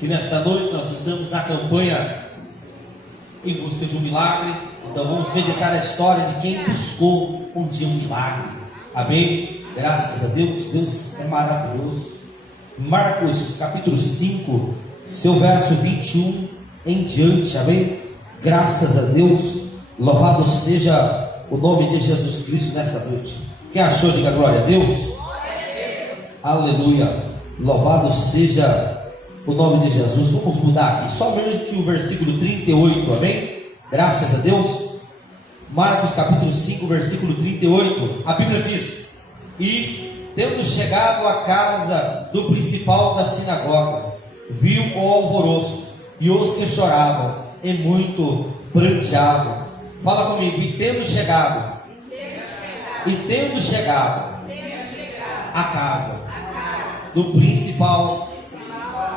que nesta noite nós estamos na campanha em busca de um milagre. Então vamos meditar a história de quem buscou um dia um milagre. Amém? Graças a Deus, Deus é maravilhoso. Marcos capítulo 5, seu verso 21 em diante. Amém? Graças a Deus, louvado seja o nome de Jesus Cristo nessa noite. Quem achou, diga glória a Deus. Aleluia, louvado seja o nome de Jesus. Vamos mudar aqui, somente o versículo 38, amém? Graças a Deus. Marcos capítulo 5, versículo 38, a Bíblia diz: e tendo chegado à casa do principal da sinagoga, viu o alvoroço e os que choravam e muito pranteavam. Fala comigo. E tendo chegado à casa do principal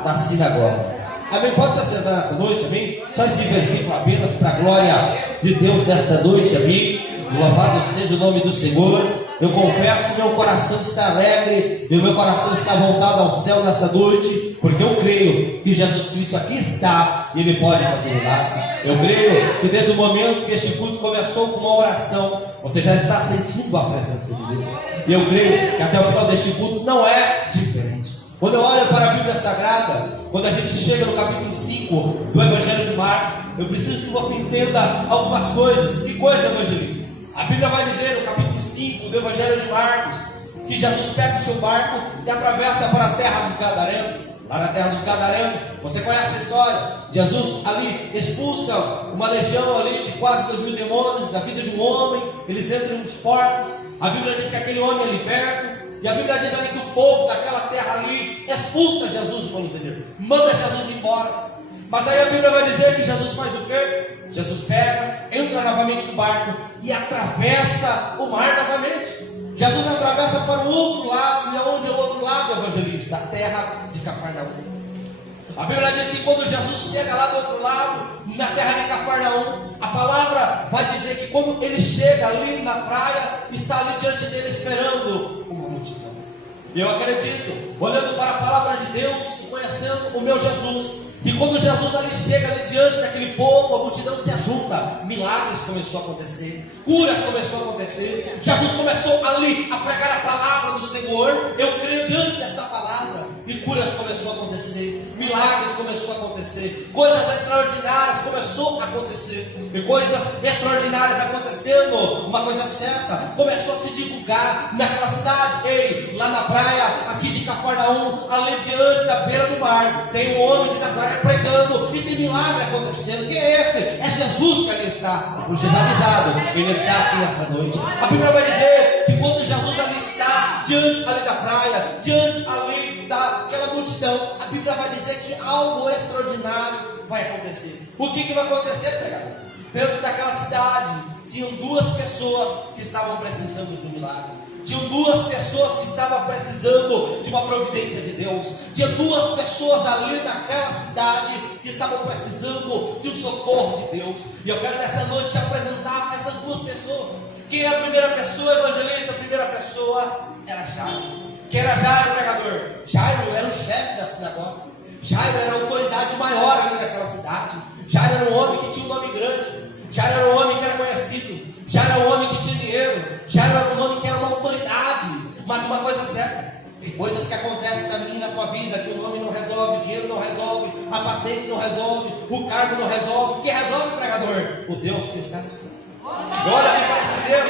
da sinagoga. Amém? Pode se assentar nessa noite, amém? Só esse versículo apenas para a glória de Deus nessa noite, amém? Louvado seja o nome do Senhor. Eu confesso que meu coração está alegre e o meu coração está voltado ao céu nessa noite, porque eu creio que Jesus Cristo aqui está e Ele pode fazer milagre. Eu creio que desde o momento que este culto começou com uma oração, você já está sentindo a presença de Deus. E eu creio que até o final deste culto não é diferente. Quando eu olho para a Bíblia Sagrada, quando a gente chega no capítulo 5 do Evangelho de Marcos, eu preciso que você entenda algumas coisas. Que coisa, evangelista? A Bíblia vai dizer no capítulo 5 do Evangelho de Marcos que Jesus pega o seu barco e atravessa para a terra dos Gadarenos. Lá na terra dos Gadarenos, você conhece a história. Jesus ali expulsa uma legião ali de quase 2.000 demônios da vida de um homem. Eles entram nos porcos. A Bíblia diz que aquele homem é liberto. E a Bíblia diz ali que o povo daquela terra ali expulsa Jesus de Jerusalém, manda Jesus embora. Mas aí a Bíblia vai dizer que Jesus faz o quê? Jesus pega, entra novamente no barco e atravessa o mar novamente. Jesus atravessa para o outro lado. E onde é o outro lado, evangelista? A terra de Cafarnaum. A Bíblia diz que quando Jesus chega lá do outro lado, na terra de Cafarnaum, a palavra vai dizer que quando ele chega ali na praia, está ali diante dele esperando uma multidão. E eu acredito, olhando para a palavra de Deus e conhecendo o meu Jesus, que quando Jesus ali chega ali diante daquele povo, a multidão se ajunta, milagres começou a acontecer, curas começou a acontecer. Jesus começou ali a pregar a palavra do Senhor. Eu creio diante dessa palavra, e curas começou a acontecer, milagres começou a acontecer, coisas extraordinárias começou a acontecer. E coisas extraordinárias acontecendo, uma coisa certa, começou a se divulgar naquela cidade. Ei, lá na praia aqui de Cafarnaum, ali diante da beira do mar, tem um homem de Nazaré pregando e tem milagre acontecendo. Quem é esse? É Jesus que ali está. O Jesus avisado, ele está aqui nesta noite. A Bíblia vai dizer que quando Jesus ali está diante ali da praia, diante ali daquela multidão, a Bíblia vai dizer que algo extraordinário vai acontecer. O que vai acontecer, pregador? Dentro daquela cidade tinham duas pessoas que estavam precisando de um milagre. Tinham duas pessoas que estavam precisando de uma providência de Deus. Tinha duas pessoas ali naquela cidade que estavam precisando de um socorro de Deus. E eu quero nessa noite te apresentar essas duas pessoas. Quem é a primeira pessoa, evangelista? A primeira pessoa era Jairo. Quem era Jairo, pregador? Jairo era o chefe da sinagoga. Jairo era a autoridade maior ali naquela cidade. Jairo era um homem que tinha um nome grande. Jairo era um homem que era conhecido. Jairo era um homem que tinha dinheiro. Jairo era um homem que era uma autoridade. Mas uma coisa certa, tem coisas que acontecem na minha e na tua vida que o nome não resolve, o dinheiro não resolve, a patente não resolve, o cargo não resolve. Quem resolve, pregador? O Deus que está no céu. Olha aqui para esse Deus.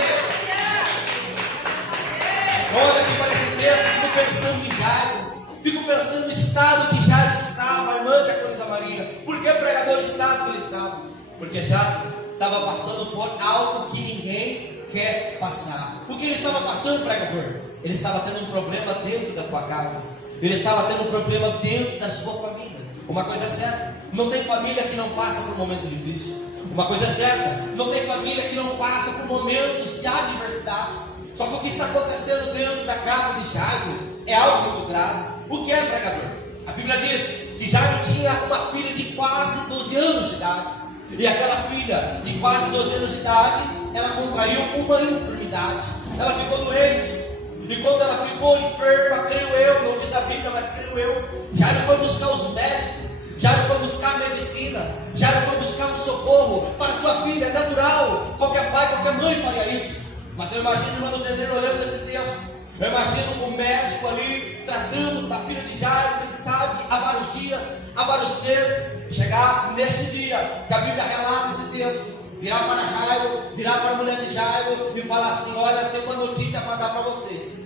Olha aqui para esse Deus. Fico pensando em Jairo. Fico pensando no estado que Jairo estava, a irmã de Cruz Maria. Por que, pregador, o estado que ele estava? Porque Jairo estava passando por algo que ninguém quer passar. O que ele estava passando, pregador? Ele estava tendo um problema dentro da tua casa. Ele estava tendo um problema dentro da sua família. Uma coisa é certa, não tem família que não passa por momentos difíceis. Uma coisa é certa, não tem família que não passa por momentos de adversidade. Só que o que está acontecendo dentro da casa de Jairo é algo muito grave. O que é, pregador? A Bíblia diz que Jairo tinha uma filha de quase 12 anos de idade. E aquela filha de quase 12 anos de idade, ela contraiu uma enfermidade. Ela ficou doente. E quando ela ficou enferma, creio eu, não diz a Bíblia, mas creio eu, Jairo foi buscar os médicos. Jairo foi buscar medicina, Jairo foi buscar um socorro para sua filha. É natural, qualquer pai, qualquer mãe faria isso. Mas eu imagino, irmão Zedeno, olhando esse texto, eu imagino o médico ali tratando da filha de Jairo, quem sabe, há vários dias, há vários meses, chegar neste dia, que a Bíblia relata esse texto, virar para Jairo, virar para a mulher de Jairo e falar assim: olha, tem uma notícia para dar para vocês.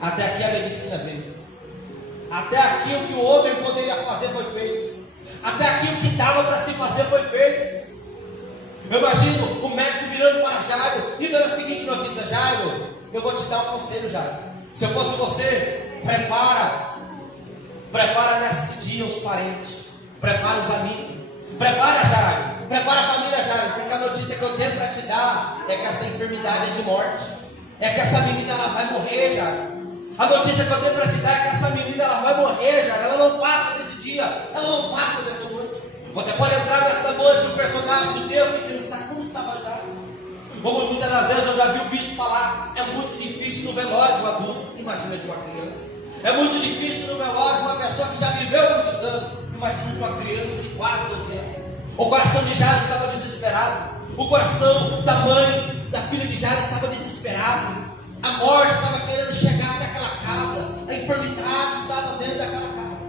Até aqui a medicina veio. Até aqui o que o homem poderia fazer foi feito. Até aqui o que dava para se fazer foi feito. Eu imagino o médico virando para Jairo e dando a seguinte notícia: Jairo, eu vou te dar um conselho, Jairo. Se eu fosse você, prepara nesse dia os parentes, prepara os amigos, prepara Jairo, prepara a família Jairo, porque a notícia que eu tenho para te dar é que essa enfermidade é de morte, é que essa menina ela vai morrer, Jairo. A notícia que eu tenho para te dar é que essa menina ela vai morrer, Jairo. Ela não passa desse dia, ela não passa dessa noite. Você pode entrar nessa noite no personagem do texto e pensar: como estava Jairo? Como muitas das vezes eu já vi o bispo falar, é muito difícil no velório de um adulto, imagina de uma criança. É muito difícil no velório de uma pessoa que já viveu muitos anos, imagina de uma criança de quase 12 anos. O coração de Jairo estava desesperado. O coração da mãe, da filha de Jairo estava desesperado. A morte estava querendo chegar até aquela casa. A enfermidade estava dentro daquela casa.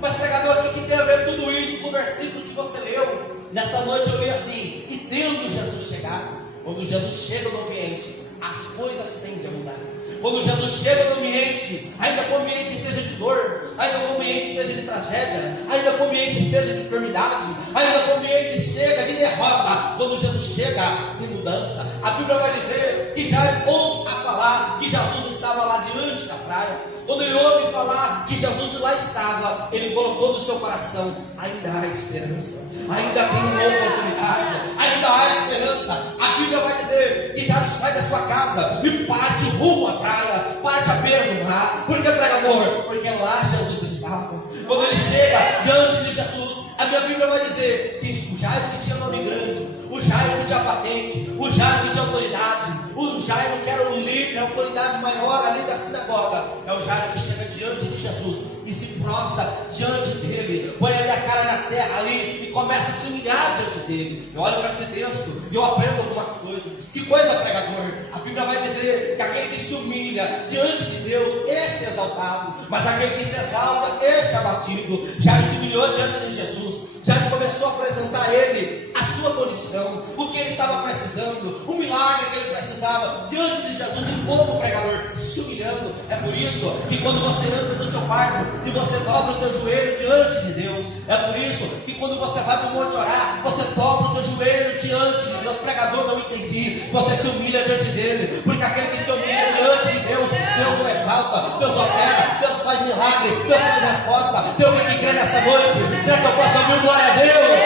Mas pregador, o que tem a ver tudo isso com o versículo que você leu? Nessa noite eu li assim: e tendo Jesus chegado. Quando Jesus chega no ambiente, as coisas tendem a mudar. Quando Jesus chega no ambiente, ainda que o ambiente seja de dor, ainda que o ambiente seja de tragédia, ainda que o ambiente seja de enfermidade, ainda que o ambiente seja de derrota, quando Jesus chega, tem mudança. A Bíblia vai dizer que Jairo ouve a falar que Jesus estava lá diante da praia. Quando ele ouve falar que Jesus lá estava, ele colocou no seu coração: ainda há esperança, ainda tem uma oportunidade, ainda há esperança. A Bíblia vai dizer que Jairo sai da sua casa e parte rumo à praia, parte à beira do mar. Por que, pregador? Porque lá Jesus estava. Quando ele chega diante de Jesus, a minha Bíblia vai dizer que o Jairo que tinha nome grande, o Jairo que tinha patente, o Jairo que tinha autoridade, o Jairo que era o líder, a autoridade maior ali da sinagoga, é o Jairo que chega diante de Jesus e se prostra diante dele, põe a minha cara na terra ali e começa a se humilhar diante dele. Eu olho para esse texto e eu aprendo algumas coisas. Que coisa, pregador? A Bíblia vai dizer que aquele que se humilha diante de Deus, este é exaltado, mas aquele que se exalta, este é abatido. Jairo se humilhou diante de Jesus. Jairo começou a apresentar a ele a sua condição, o que ele estava precisando, o milagre que ele precisava diante de Jesus. E como, pregador? Se humilhando. É por isso que quando você entra no seu quarto e você dobra o teu joelho diante de Deus, é por isso que quando você vai para o monte orar, você dobra o teu joelho diante de Deus. Pregador, não entendi. Você se humilha diante dele, porque aquele que se humilha diante de Deus, Deus o exalta, Deus opera, Deus faz milagre, Deus faz resposta. Tem alguém que crê nessa noite? Será que eu posso ouvir glória a Deus?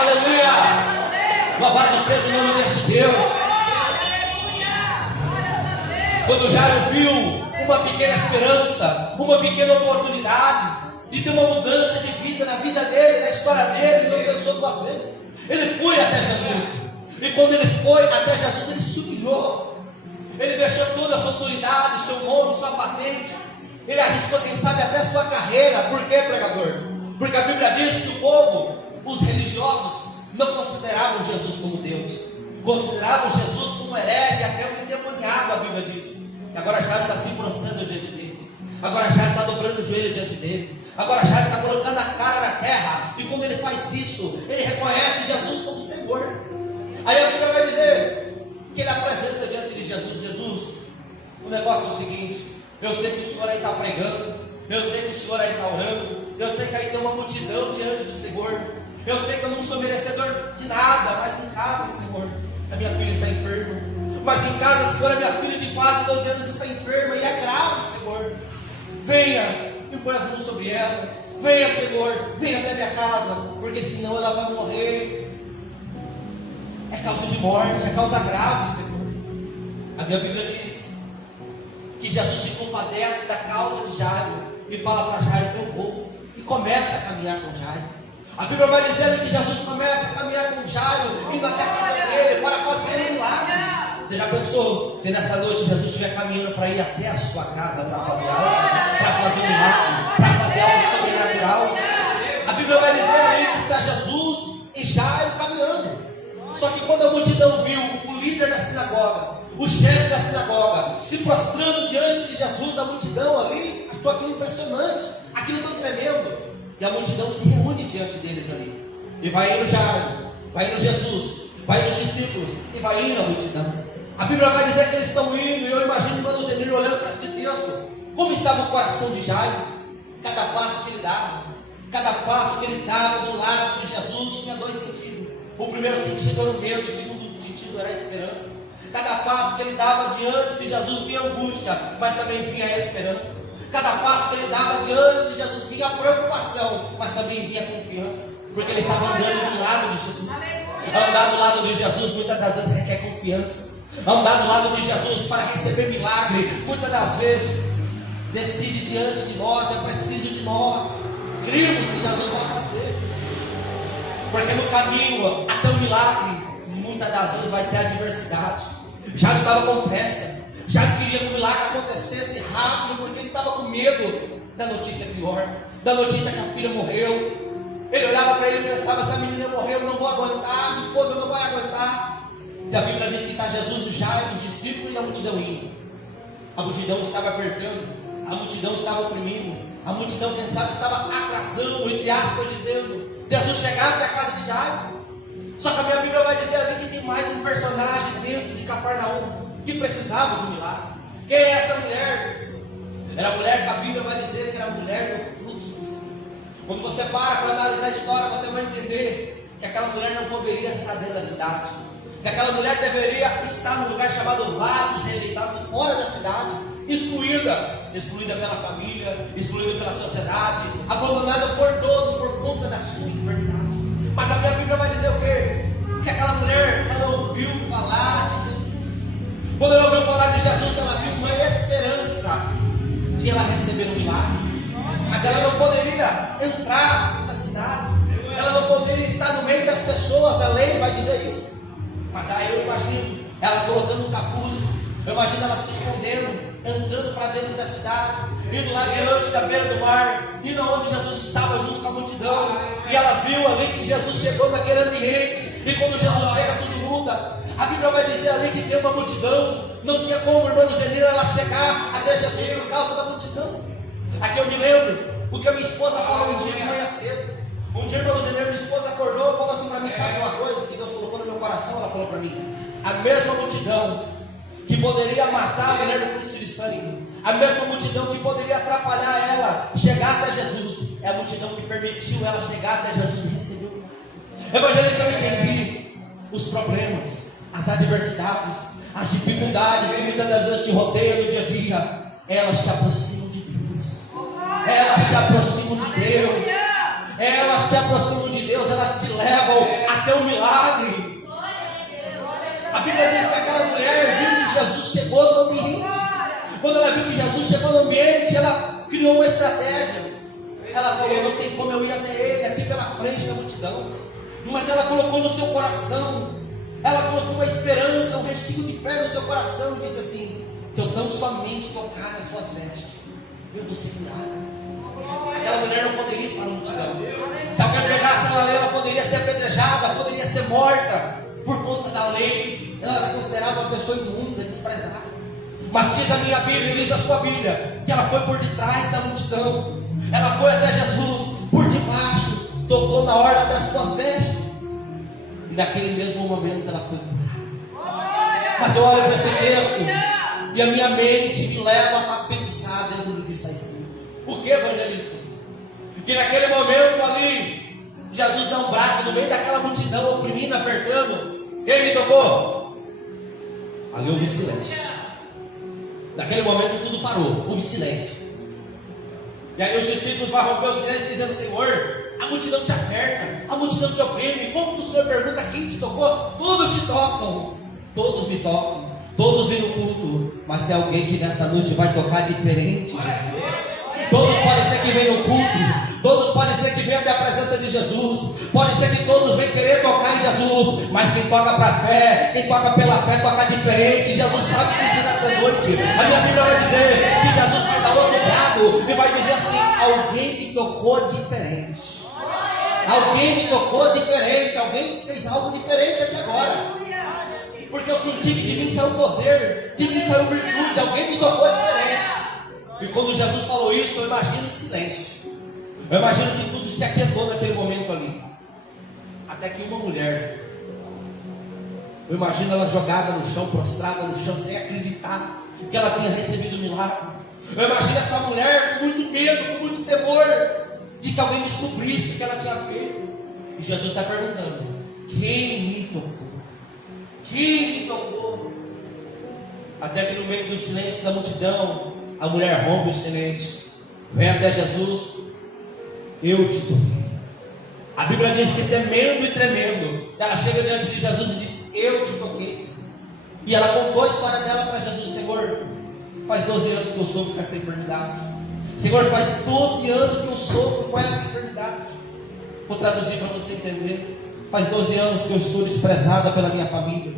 Aleluia! Louvado seja o nome deste Deus. Quando Jairo viu uma pequena esperança, uma pequena oportunidade de ter uma mudança de vida na vida dele, na história dele, ele não pensou duas vezes. Ele foi até Jesus. E quando ele foi até Jesus, ele se humilhou. Ele deixou toda a sua autoridade, seu nome, sua patente. Ele arriscou, quem sabe, até sua carreira. Por quê, pregador? Porque a Bíblia diz que o povo, os religiosos, não consideravam Jesus como Deus. Consideravam Jesus como herege, até um endemoniado, a Bíblia diz. E agora Jairo está se prostrando diante dele. Agora Jairo está dobrando o joelho diante dele. Agora Jairo está colocando a cara na terra. E quando ele faz isso, ele reconhece Jesus como Senhor. Aí a Bíblia vai dizer que ele apresenta diante de Jesus: Jesus, o negócio é o seguinte, eu sei que o Senhor aí está pregando, eu sei que o Senhor aí está orando, eu sei que aí tem uma multidão diante do Senhor, eu sei que eu não sou merecedor de nada, mas em casa, Senhor, a minha filha está enferma. Mas em casa, Senhor, a minha filha de quase 12 anos está enferma e é grave, Senhor. Venha e põe as mãos sobre ela. Venha, Senhor, venha até minha casa, porque senão ela vai morrer. É causa de morte, é causa grave, Senhor. A minha Bíblia diz que Jesus se compadece da causa de Jairo e fala para Jairo: eu vou. E começa a caminhar com Jairo. A Bíblia vai dizendo que Jesus começa a caminhar com Jairo, indo até a casa dele para fazer um milagre. Você já pensou se nessa noite Jesus estiver caminhando para ir até a sua casa para fazer algo, para fazer um milagre, para fazer algo sobrenatural? A dizer ali que está Jesus e Jairo caminhando. Só que quando a multidão viu o líder da sinagoga, o chefe da sinagoga, se prostrando diante de Jesus, a multidão ali achou aquilo impressionante, aquilo tão tremendo. E a multidão se reúne diante deles ali. E vai indo Jairo, vai indo Jesus, vai indo os discípulos, e vai indo a multidão. A Bíblia vai dizer que eles estão indo, e eu imagino o irmão Zenir olhando para esse texto. Como estava o coração de Jairo? Cada passo que ele dava do lado de Jesus tinha dois sentidos. O primeiro sentido era o medo, o segundo sentido era a esperança. Cada passo que ele dava diante de Jesus vinha angústia, mas também vinha a esperança. Cada passo que ele dava diante de Jesus vinha a preocupação, mas também vinha a confiança, porque ele estava andando do lado de Jesus. Andar do lado de Jesus muitas das vezes requer confiança. Andar do lado de Jesus para receber milagre, muitas das vezes decide diante de nós, é preciso de nós cremos que Jesus vai fazer, porque no caminho até o milagre muitas das vezes vai ter adversidade. Jairo estava com pressa, Jairo queria que o milagre acontecesse rápido, porque ele estava com medo da notícia pior, da notícia que a filha morreu. Ele olhava para ele e pensava: essa menina morreu, eu não vou aguentar, minha esposa não vai aguentar. E a Bíblia diz que está Jesus e Jairo, os discípulos e a multidão indo. A multidão estava apertando, a multidão estava oprimindo, a multidão, quem sabe, estava atrasando, entre aspas, dizendo Jesus chegar até a casa de Jairo. Só que a minha Bíblia vai dizer ali que tem mais um personagem dentro de Cafarnaum que precisava do milagre. Quem é essa mulher? Era a mulher que a Bíblia vai dizer que era a mulher do fluxo de sangue. Quando você para analisar a história, você vai entender que aquela mulher não poderia estar dentro da cidade, que aquela mulher deveria estar num lugar chamado Vale dos Rejeitados, fora da cidade, excluída pela família, excluída pela sociedade, abandonada por todos por conta da sua enfermidade. Mas a minha Bíblia vai dizer o quê? Que aquela mulher, ela ouviu falar de Jesus. Quando ela ouviu falar de Jesus, ela viu uma esperança de ela receber um milagre. Mas ela não poderia entrar na cidade, ela não poderia estar no meio das pessoas, a lei vai dizer isso. Mas aí eu imagino ela colocando um capuz, eu imagino ela se escondendo, entrando para dentro da cidade, indo lá diante da beira do mar, indo onde Jesus estava junto com a multidão, e ela viu ali que Jesus chegou naquele ambiente, e quando Jesus chega tudo muda. A Bíblia vai dizer ali que tem uma multidão, não tinha como, irmã Zenira, ela chegar até Jesus por causa da multidão. Aqui eu me lembro, porque a minha esposa falou um dia de manhã cedo. Um dia, irmã Zenira, minha esposa acordou e falou assim para mim: sabe uma coisa que Deus colocou no meu coração? Ela falou para mim: a mesma multidão que poderia matar a mulher do fluxo de sangue, a mesma multidão que poderia atrapalhar ela chegar até Jesus, é a multidão que permitiu ela chegar até Jesus e receber o milagre. Evangelista, eu entendi os problemas, as adversidades, as dificuldades que muitas das vezes te rodeiam no dia a dia, elas te aproximam de Deus, elas te aproximam de Deus, elas te aproximam de Deus, elas te levam até o milagre. A Bíblia diz que aquela mulher viu que Jesus chegou no ambiente. Quando ela viu que Jesus chegou no ambiente, ela criou uma estratégia. Ela falou: não tem como eu ir até ele, aqui pela frente da multidão. Mas ela colocou no seu coração, ela colocou uma esperança, um restinho de fé no seu coração, e disse assim: se eu tão somente tocar nas suas vestes, eu vou ser curada. Aquela mulher não poderia estar na multidão. Se alguém pregasse ela, ela poderia ser apedrejada, poderia ser morta por conta da lei. Ela era considerada uma pessoa imunda, desprezada. Mas diz a minha Bíblia, diz a sua Bíblia, que ela foi por detrás da multidão, ela foi até Jesus por debaixo, tocou na orla das suas vestes, e naquele mesmo momento ela foi curada. Mas eu olho para esse texto e a minha mente me leva a pensar dentro do que está escrito. Por que, evangelista? Porque naquele momento ali, Jesus dá um brado no meio daquela multidão, oprimindo, apertando. Quem me tocou? Ali houve silêncio. Naquele momento tudo parou, houve silêncio. E aí os discípulos vão romper o silêncio dizendo: Senhor, a multidão te aperta, a multidão te oprime. Como o Senhor pergunta quem te tocou? Todos te tocam, todos me tocam, todos vêm no culto. Mas tem alguém que nessa noite vai tocar diferente. Todos podem ser que venham no culto, todos podem ser que venham até a presença de Jesus, pode ser que todos venham querer tocar em Jesus, mas quem toca para a fé, quem toca pela fé, toca diferente. Jesus sabe disso nessa noite. A minha Bíblia vai dizer que Jesus vai dar outro brado e vai dizer assim: alguém que tocou diferente. Alguém me tocou diferente, alguém fez algo diferente aqui agora. Porque eu senti que de mim saiu poder, de mim saiu virtude, alguém me tocou diferente. E quando Jesus falou isso, eu imagino silêncio. Eu imagino que tudo se aquietou naquele momento ali. Até que uma mulher, eu imagino ela jogada no chão, prostrada no chão, sem acreditar que ela tinha recebido o milagre. Eu imagino essa mulher com muito medo, com muito temor de que alguém descobrisse o que ela tinha feito. E Jesus está perguntando: quem me tocou? Quem me tocou? Até que no meio do silêncio da multidão, a mulher rompe o silêncio, vem até Jesus: eu te toquei. A Bíblia diz que temendo e tremendo, ela chega diante de Jesus e diz: eu te toquei, Senhor. E ela contou a história dela para Jesus: Senhor, faz 12 anos que eu sofro com essa enfermidade. Senhor, faz 12 anos que eu sofro com essa enfermidade. Vou traduzir para você entender. Faz 12 anos que eu estou desprezada pela minha família.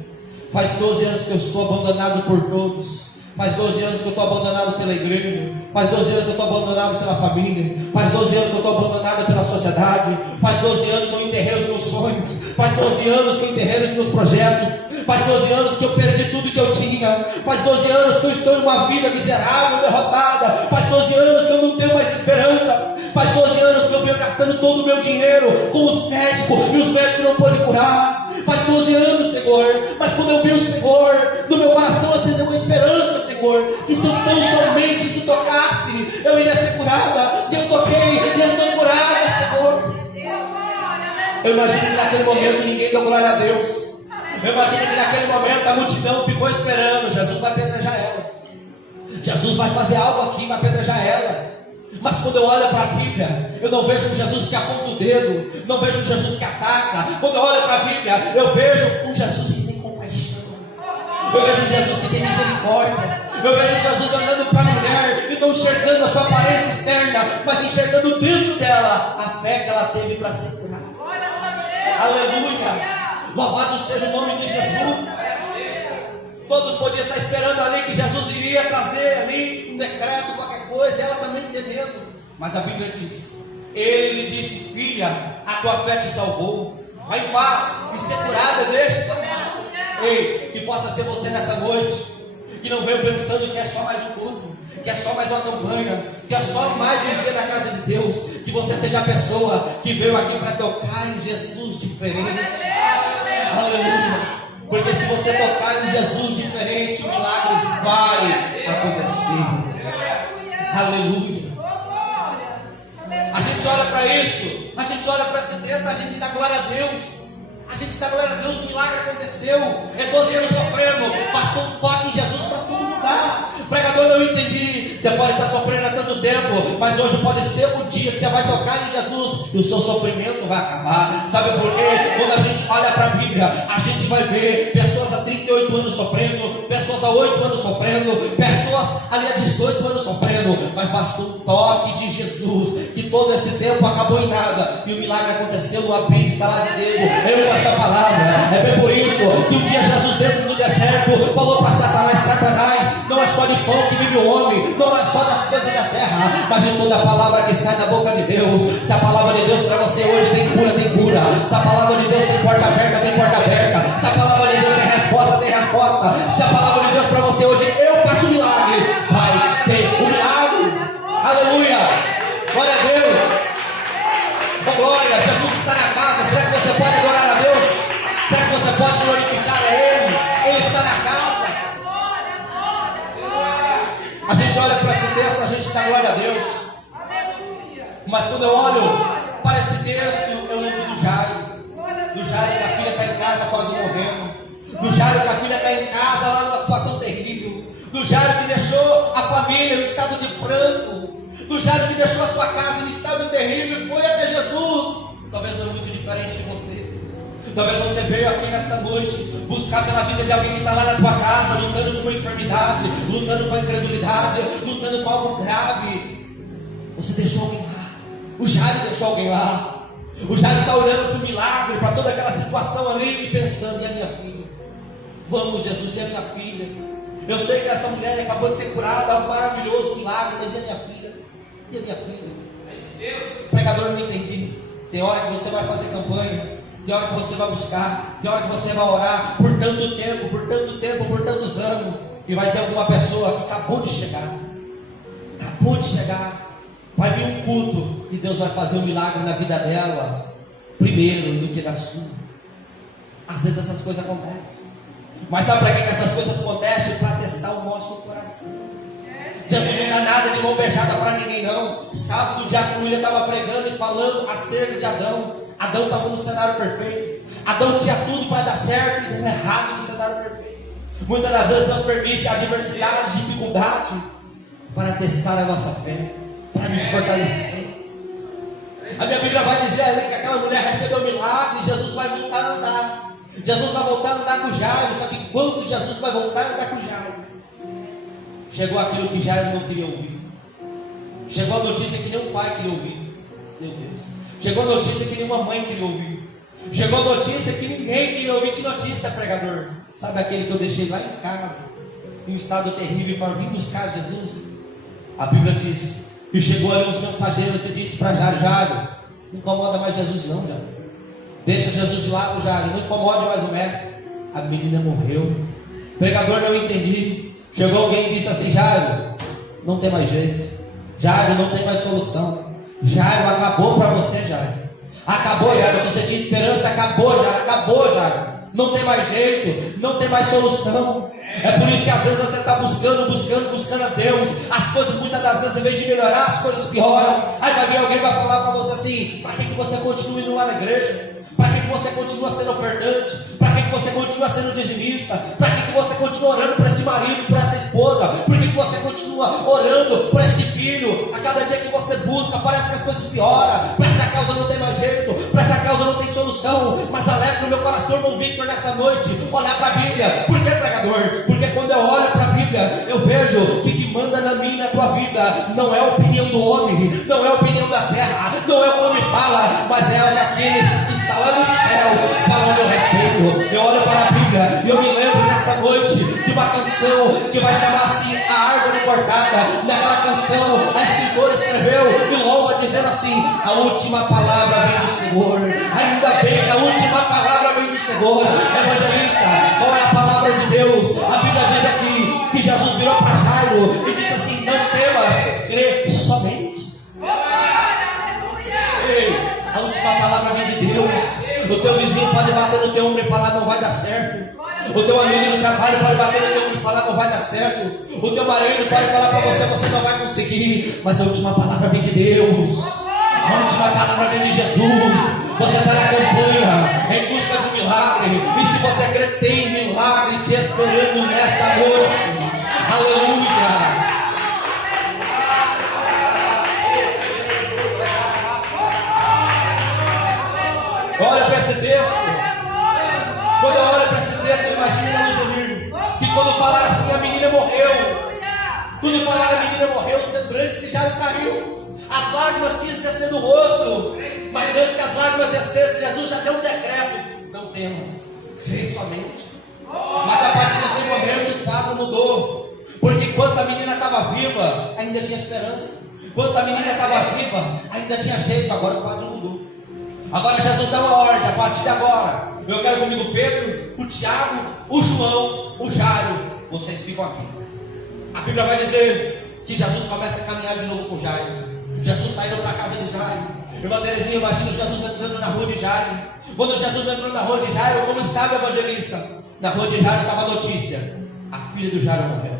Faz 12 anos que eu estou abandonado por todos. Faz 12 anos que eu estou abandonado pela igreja. Faz 12 anos que eu estou abandonado pela família. Faz 12 anos que eu estou abandonado pela sociedade. Faz 12 anos que eu enterrei os meus sonhos. Faz 12 anos que eu enterrei os meus projetos. Faz 12 anos que eu perdi tudo que eu tinha. Faz 12 anos que eu estou em uma vida miserável, derrotada. Faz 12 anos que eu não tenho mais esperança. Faz 12 anos que eu venho gastando todo o meu dinheiro com os médicos e os médicos não podem curar. Faz 12 anos, Senhor, mas quando eu vi o Senhor, no meu coração acendeu uma esperança, Senhor, que se eu tão somente te tocasse, eu iria ser curada. E eu toquei e eu estou curada, Senhor. Eu imagino que naquele momento ninguém deu glória a Deus. Eu imagino que naquele momento a multidão ficou esperando: Jesus vai apedrejar ela, Jesus vai fazer algo aqui, vai apedrejar ela. Mas quando eu olho para a Bíblia, eu não vejo um Jesus que aponta o dedo, não vejo um Jesus que ataca. Quando eu olho para a Bíblia, eu vejo um Jesus que tem compaixão, eu vejo um Jesus que tem misericórdia. Eu vejo Jesus olhando para a mulher e não enxergando a sua aparência externa, mas enxergando dentro dela a fé que ela teve para ser curada. Aleluia! Louvado seja o nome de Jesus. Todos podiam estar esperando ali que Jesus iria trazer ali um decreto, qualquer coisa, e ela também temendo. Mas a Bíblia diz: ele lhe disse: filha, a tua fé te salvou, vai em paz e ser curada deste teu mal. Ei, que possa ser você nessa noite, que não veio pensando que é só mais um culto, que é só mais uma campanha, que é só mais um dia na casa de Deus. Que você seja a pessoa que veio aqui para tocar em Jesus diferente. Aleluia! Porque se você tocar em Jesus diferente, o milagre vai acontecer. Aleluia! A gente olha para isso, a gente olha para esse texto, a gente dá glória a Deus. A gente dá glória a Deus, o milagre aconteceu. É 12 anos sofrendo, bastou um toque em Jesus para tudo mudar. Pregador, não entendi. Você pode estar sofrendo há tanto tempo, mas hoje pode ser o dia que você vai tocar em Jesus e o seu sofrimento vai acabar. Sabe por quê? Quando a gente olha para a Bíblia, a gente vai ver pessoas há 38 anos sofrendo, pessoas há 8 anos sofrendo, pessoas ali há 18 anos sofrendo, mas bastou um toque de Jesus, que todo esse tempo acabou em nada, e o milagre aconteceu no abrir, instalar de dedo. Eu com essa palavra, é bem por isso que um dia Jesus dentro do deserto falou para Satanás: Satanás, não é só de pão que vive o homem, não é só das coisas da terra, mas de toda a palavra que sai da boca de Deus. Se a palavra de Deus para você hoje tem cura, tem cura. Se a palavra de Deus tem porta aberta, tem porta aberta. Se a palavra de Deus tem resposta, tem resposta. Se a palavra de Deus para você hoje: eu faço um milagre, vai ter um milagre. Aleluia! Glória a Deus! Oh, glória! Jesus está na casa. Será que você pode adorar a Deus? Será que você pode glorificar a Ele? Ele está na casa. A gente olha para esse texto, a gente dá glória a Deus. Mas quando eu olho para esse texto, eu lembro do Jairo. Do Jairo que a filha está em casa quase morrendo. Do Jairo que a filha está em casa lá numa situação terrível. Do Jairo que deixou a família em estado de pranto. Do Jairo que deixou a sua casa em estado terrível e foi até Jesus. Talvez não é muito diferente de você. Talvez você veio aqui nesta noite buscar pela vida de alguém que está lá na tua casa, lutando com uma enfermidade, lutando com a incredulidade, lutando com algo grave. Você deixou alguém lá. O Jairo deixou alguém lá. O Jairo está olhando para o milagre, para toda aquela situação ali e pensando: e a minha filha? Vamos, Jesus, e a minha filha? Eu sei que essa mulher acabou de ser curada, um maravilhoso milagre, mas e a minha filha? E a minha filha? Pregador, eu não entendi. Tem hora que você vai fazer campanha, tem hora que você vai buscar, tem hora que você vai orar por tanto tempo, por tantos anos, e vai ter alguma pessoa que acabou de chegar, vai vir um culto e Deus vai fazer um milagre na vida dela, primeiro do que na sua. Às vezes essas coisas acontecem, mas sabe para que essas coisas acontecem? Para testar o nosso coração. Jesus não dá nada de mão beijada para ninguém não. Sábado o diácono William estava pregando e falando acerca de Adão. Adão estava no cenário perfeito, Adão tinha tudo para dar certo e deu errado no cenário perfeito. Muitas das vezes Deus permite adversidade, dificuldade, para testar a nossa fé, para nos fortalecer. A minha Bíblia vai dizer ali que aquela mulher recebeu um milagre, Jesus vai voltar a andar. Jesus vai voltar a andar com Jairo, só que quando Jesus vai voltar a andar com Jairo, chegou aquilo que Jairo não queria ouvir. Chegou a notícia que nem um pai queria ouvir. Meu Deus. Chegou a notícia que nenhuma mãe queria ouvir. Chegou a notícia que ninguém queria ouvir. Que notícia, pregador? Sabe aquele que eu deixei lá em casa, em um estado terrível, e falou: vim buscar Jesus? A Bíblia diz, e chegou ali uns mensageiros e disse para Jairo: Jairo, não incomoda mais Jesus não, Jairo. Deixa Jesus de lado, Jairo, não incomode mais o mestre. A menina morreu. Pregador, não entendi. Chegou alguém e disse assim: Jairo, não tem mais jeito. Jairo, não tem mais solução. Jairo, acabou para você, Jairo. Acabou, Jairo. Se você tinha esperança, acabou, Jairo. Acabou, Jairo. Não tem mais jeito, não tem mais solução. É por isso que às vezes você está buscando a Deus. As coisas muitas das vezes, em vez de melhorar, as coisas pioram. Aí vai vir alguém e vai falar para você assim: para que você continue indo lá na igreja? Para que você continua sendo ofertante? Para que você continua sendo dizimista? Para que você continua orando por este marido, por essa esposa? Por que você continua orando por este filho? A cada dia que você busca, parece que as coisas pioram. Para essa causa não tem mais jeito, para essa causa não tem solução. Mas alegra o meu coração, irmão Victor, nessa noite, olhar para a Bíblia. Por que, pregador? Porque quando eu olho para a Bíblia, eu vejo que o que manda na minha e na tua vida não é a opinião do homem, não é a opinião da terra, não é o que o homem fala, mas é daquele que está lá no céu, falando a meu respeito. Eu olho para a Bíblia e eu me lembro nessa noite de uma canção que vai chamar assim: A Árvore Cortada. Naquela canção a escritora escreveu e louva dizendo assim: a última palavra vem do Senhor. Ainda bem que a última palavra vem do Senhor. Evangelista, qual é a palavra de Deus? A Bíblia diz aqui que Jesus virou para Jairo e disse assim: não temas, crê somente. A última palavra vem de Deus. O teu vizinho pode bater no teu ombro e falar: não vai dar certo. O teu amigo no trabalho pode bater no teu ombro e falar: não vai dar certo. O teu marido pode falar para você: você não vai conseguir. Mas a última palavra vem de Deus. A última palavra vem de Jesus. Você está na campanha em busca de um milagre, e se você crê, tem milagre te esperando nesta noite. Aleluia. Olha para esse texto. Quando eu olho para esse texto, eu imagino na luz que quando falaram assim, a menina morreu. Quando falaram a menina morreu, o semblante de Jairo caiu. As lágrimas quis descer no rosto. Mas antes que as lágrimas descessem, Jesus já deu um decreto: não temas, crê somente. Mas a partir desse momento o quadro mudou. Porque enquanto a menina estava viva, ainda tinha esperança. Enquanto a menina estava viva, ainda tinha jeito. Agora o quadro mudou. Agora Jesus dá uma ordem: a partir de agora, eu quero comigo Pedro, o Tiago, o João, o Jairo. Vocês ficam aqui. A Bíblia vai dizer que Jesus começa a caminhar de novo com Jairo. Jesus está indo para a casa de Jairo. Irmã Terezinha, imagina Jesus entrando na rua de Jairo. Quando Jesus entrou na rua de Jairo, como estava o evangelista? Na rua de Jairo estava a notícia: a filha do Jairo morreu.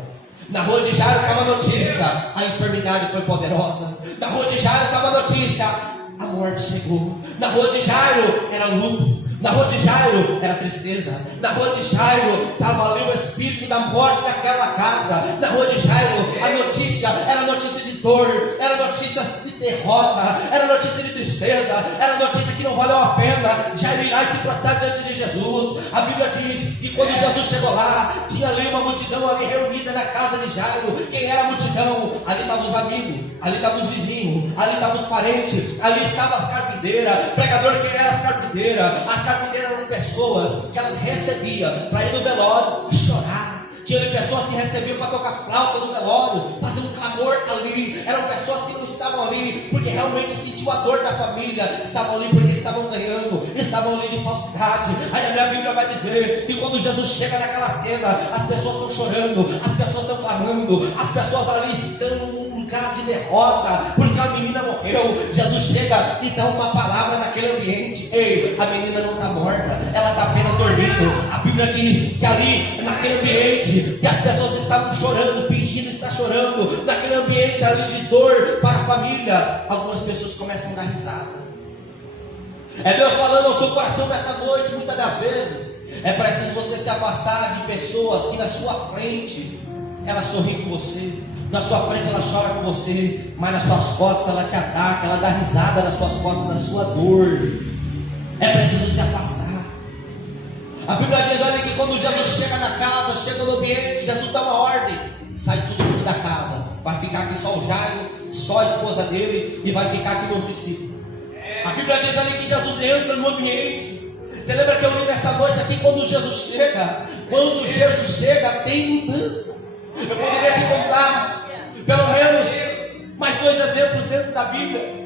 Na rua de Jairo estava a notícia: a enfermidade foi poderosa. Na rua de Jairo estava a notícia: a morte chegou. Na rua de Jairo era luto. Na rua de Jairo era tristeza. Na rua de Jairo estava ali o espírito da morte daquela casa. Na rua de Jairo a notícia era notícia de dor, era notícia de derrota, era notícia de tristeza, era notícia que não valeu a pena Jairo ir lá e se prostrar diante de Jesus. A Bíblia diz que quando Jesus chegou lá, tinha ali uma multidão ali reunida na casa de Jairo. Quem era a multidão? Ali estavam os amigos, ali estavam os vizinhos, ali estavam os parentes, ali estavam as carpinteiras. Pregador, quem era as carpinteiras? As carpinteiras eram pessoas que elas recebiam para ir no velório e chorar. Tinha ali pessoas que recebiam para tocar flauta no velório, fazer um clamor ali. Eram pessoas que não estavam ali porque realmente sentiam a dor da família. Estavam ali porque estavam ganhando, estavam ali de falsidade. Aí a minha Bíblia vai dizer que quando Jesus chega naquela cena, as pessoas estão chorando, as pessoas estão clamando, as pessoas ali estão num lugar de derrota, porque a menina morreu. Jesus chega e dá uma palavra naquele ambiente. Ei, a menina não está morta, ela está apenas dormindo. A Bíblia diz que ali, naquele ambiente, que as pessoas estavam chorando, fingindo estar chorando, naquele ambiente ali de dor para a família, algumas pessoas começam a dar risada. É Deus falando ao seu coração dessa noite, muitas das vezes. É preciso você se afastar de pessoas que na sua frente ela sorri com você, na sua frente ela chora com você, mas nas suas costas ela te ataca, ela dá risada nas suas costas, da sua dor. É preciso se afastar. A Bíblia diz ali que quando Jesus chega na casa, chega no ambiente, Jesus dá uma ordem: sai todo mundo da casa, vai ficar aqui só o Jairo, só a esposa dele, e vai ficar aqui meus discípulos. A Bíblia diz ali que Jesus entra no ambiente. Você lembra que eu li nessa noite aqui, quando Jesus chega, tem mudança. Eu poderia te contar pelo menos mais 2 exemplos dentro da Bíblia,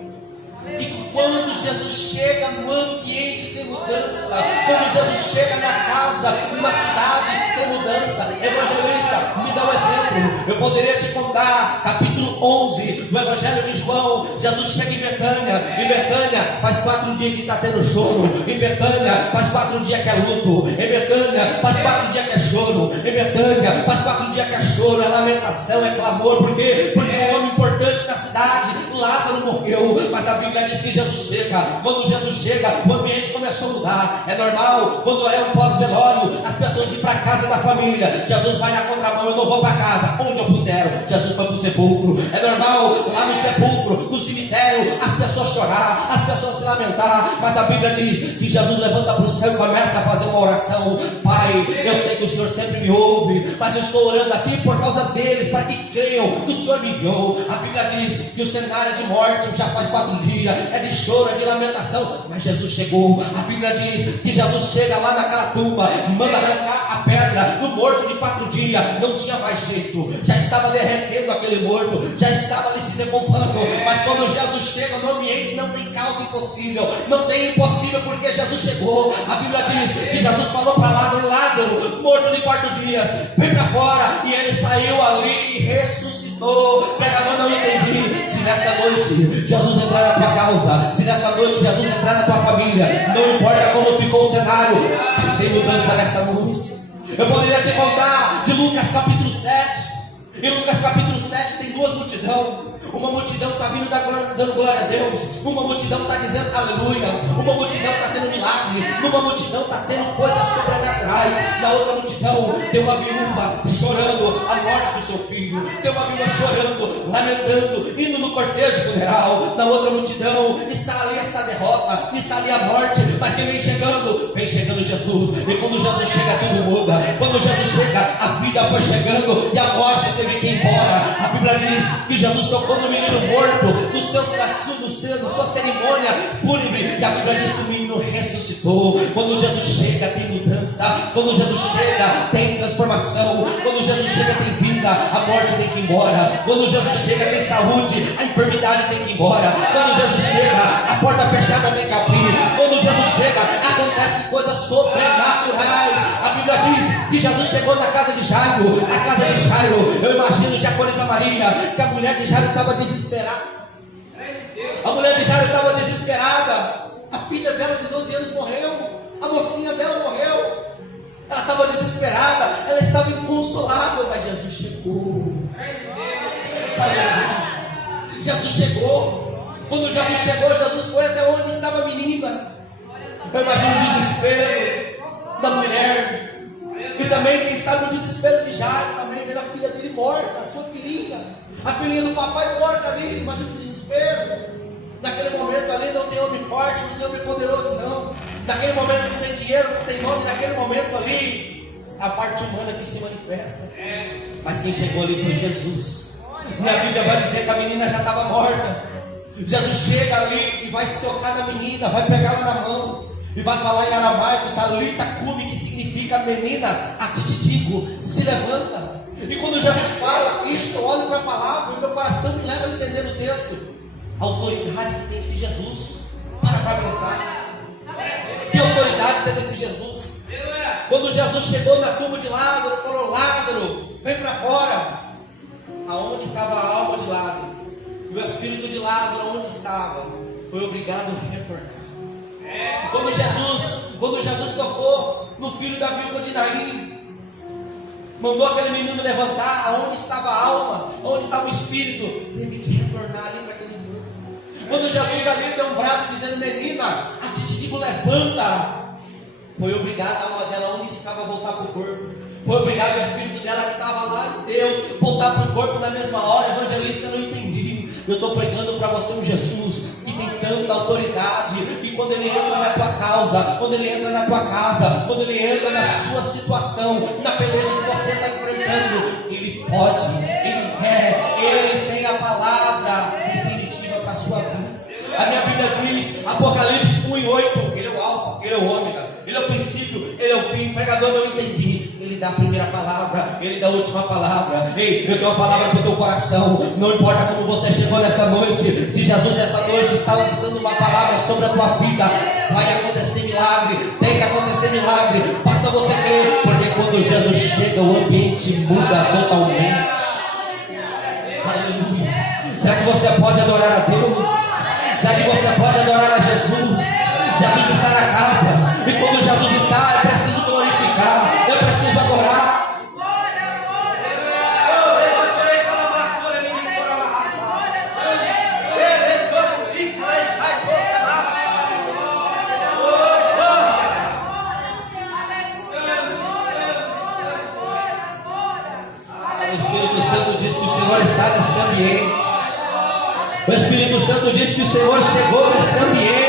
de que quando Jesus chega no ambiente tem mudança. Quando Jesus chega na casa, numa cidade, tem mudança. Evangelista, me dá um exemplo. Eu poderia te contar capítulo 11 do Evangelho de João. Jesus chega em Betânia. Em Betânia faz 4 dias que está tendo choro. Em Betânia faz 4 dias que é luto. Em Betânia faz 4 dias que é choro. Em Betânia faz 4 dias que é choro, é lamentação, é clamor. Por quê? Porque é um homem importante da cidade, Lázaro morreu. Mas a Bíblia diz que Jesus chega. Quando Jesus chega, o ambiente começou a mudar. É normal, quando é um pós-velório, as pessoas vêm para a casa da família. Jesus vai na contramão: eu não vou para casa. Onde eu puseram? Jesus foi para o sepulcro. É normal, lá no sepulcro, no cemitério, as pessoas chorar, as pessoas se lamentar. Mas a Bíblia diz que Jesus levanta para o céu e começa a fazer uma oração: Pai, eu sei que o Senhor sempre me ouve, mas eu estou orando aqui por causa deles, para que creiam que o Senhor me enviou. A Bíblia diz que o cenário de morte já faz 4 dias, é de choro, é de lamentação, mas Jesus chegou. A Bíblia diz que Jesus chega lá naquela tumba, manda arrancar a pedra do morto de 4 dias, não tinha mais jeito, já estava derretendo aquele morto, já estava ali se decompondo. Mas quando Jesus chega no ambiente, não tem causa impossível, não tem impossível, porque Jesus chegou. A Bíblia diz que Jesus falou para Lázaro: Lázaro, morto de 4 dias, vem para fora, e ele saiu ali e ressuscitou. Pregador, não entendi. Se nessa noite Jesus entrar na tua causa, se nessa noite Jesus entrar na tua família, não importa como ficou o cenário, tem mudança nessa noite. Eu poderia te contar de Lucas capítulo 7. Em Lucas capítulo 7 tem 2 multidões. Uma multidão está vindo dando glória a Deus, uma multidão está dizendo aleluia, uma multidão está tendo milagre, uma multidão está tendo coisas sobrenaturais. Na outra multidão tem uma viúva chorando a morte do seu filho, tem uma viúva chorando, lamentando, indo no cortejo funeral. Na outra multidão está ali essa derrota, está ali a morte. Mas quem vem chegando Jesus. E quando Jesus chega, tudo muda. Quando Jesus chega, a vida foi chegando e a morte teve que ir embora. A Bíblia diz que Jesus tocou no menino morto, na sua cerimônia fúnebre, e a Bíblia diz que o menino ressuscitou. Quando Jesus chega, tem mudança. Quando Jesus chega, tem transformação. Quando Jesus chega, tem vida, a morte tem que ir embora. Quando Jesus chega, tem saúde, a enfermidade tem que ir embora. Quando Jesus chega, a porta fechada tem que abrir. Quando Jesus chega, acontecem coisas sobrenaturais. A Bíblia diz que Jesus chegou na casa de Jairo. A casa de Jairo, eu imagino de Acolhesa Maria, que a mulher de Jairo estava desesperada. A mulher de Jairo estava desesperada. A filha dela de 12 anos morreu. A mocinha dela morreu. Ela estava desesperada. Ela estava inconsolável. Mas Jesus chegou. Jesus chegou. Quando Jesus chegou, Jesus foi até onde estava a menina. Eu imagino o desespero da mulher. E também, quem sabe, o desespero de Jairo, também ver a filha dele morta, a sua filhinha, a filhinha do papai morta ali. Imagina o desespero. Naquele momento ali não tem homem forte, não tem homem poderoso, não. Naquele momento não tem dinheiro, não tem nome. Naquele momento ali, a parte humana que se manifesta. Mas quem chegou ali foi Jesus. E a Bíblia vai dizer que a menina já estava morta. Jesus chega ali e vai tocar na menina, vai pegar ela na mão e vai falar em aramaico, talita cumi, que significa significa menina, a ti te digo, se levanta. E quando Jesus fala isso, eu olho para a palavra, e meu coração me leva a entender o texto. A autoridade que tem esse Jesus, para pensar. Que autoridade tem esse Jesus? Quando Jesus chegou na tumba de Lázaro, falou: Lázaro, vem para fora. Aonde estava a alma de Lázaro? E o espírito de Lázaro, onde estava, foi obrigado a retornar. Quando Jesus tocou no filho da viúva de Naim, mandou aquele menino levantar, aonde estava a alma, onde estava o espírito, teve que retornar ali para aquele corpo. Quando Jesus ali deu um brado dizendo: menina, a ti te digo, levanta, foi obrigado a alma dela, onde estava, a voltar para o corpo. Foi obrigado o espírito dela que estava lá em Deus, voltar para o corpo na mesma hora. Evangelista, eu não entendi. Eu estou pregando para você um Jesus que tem tanta autoridade, que quando ele entra na tua causa, quando ele entra na tua casa, quando ele entra na sua situação, na peleja que você está enfrentando, ele pode, ele tem a palavra definitiva para a sua vida. A minha Bíblia diz, Apocalipse 1:8, ele é o alfa, ele é o ômega, ele é o princípio, ele é o fim. Pregador, não entendi. Ele dá a primeira palavra, ele dá a última palavra. Ei, eu tenho uma palavra para o teu coração. Não importa como você chegou nessa noite, se Jesus nessa noite está lançando uma palavra sobre a tua vida, vai acontecer milagre, tem que acontecer milagre. Basta você crer, porque quando Jesus chega, o ambiente muda totalmente. Aleluia. Será que você pode adorar a Deus? Será que você pode adorar a Jesus? Jesus está na casa, e quando Jesus está, eu preciso glorificar, eu preciso adorar. O Espírito Santo diz que o Senhor está nesse ambiente. O Espírito Santo diz que o Senhor chegou nesse ambiente.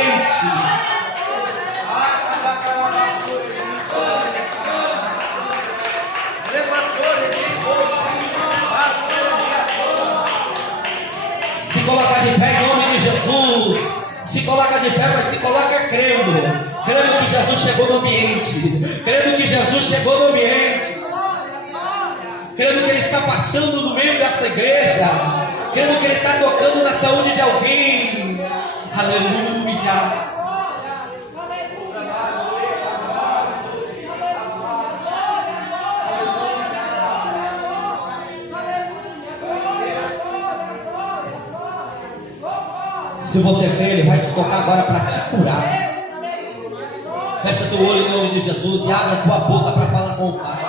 Se coloca de pé em nome de Jesus. Se coloca de pé, mas se coloca crendo que Jesus chegou no ambiente, crendo que Jesus chegou no ambiente, crendo que Ele está passando no meio desta igreja, crendo que Ele está tocando na saúde de alguém. Aleluia. Se você crê, Ele vai te tocar agora para te curar. Fecha teu olho em nome de Jesus e abre a tua boca para falar com o Pai.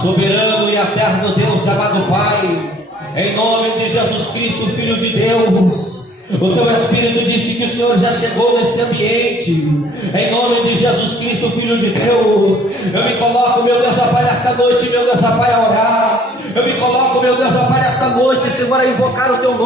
Soberano e eterno Deus, amado Pai, em nome de Jesus Cristo, Filho de Deus, o teu Espírito disse que o Senhor já chegou nesse ambiente. Em nome de Jesus Cristo, Filho de Deus, eu me coloco, meu Deus, Pai, nesta noite, meu Deus, Pai, a orar. Eu me coloco, meu Deus, Pai, nesta noite, Senhor, a invocar o teu nome.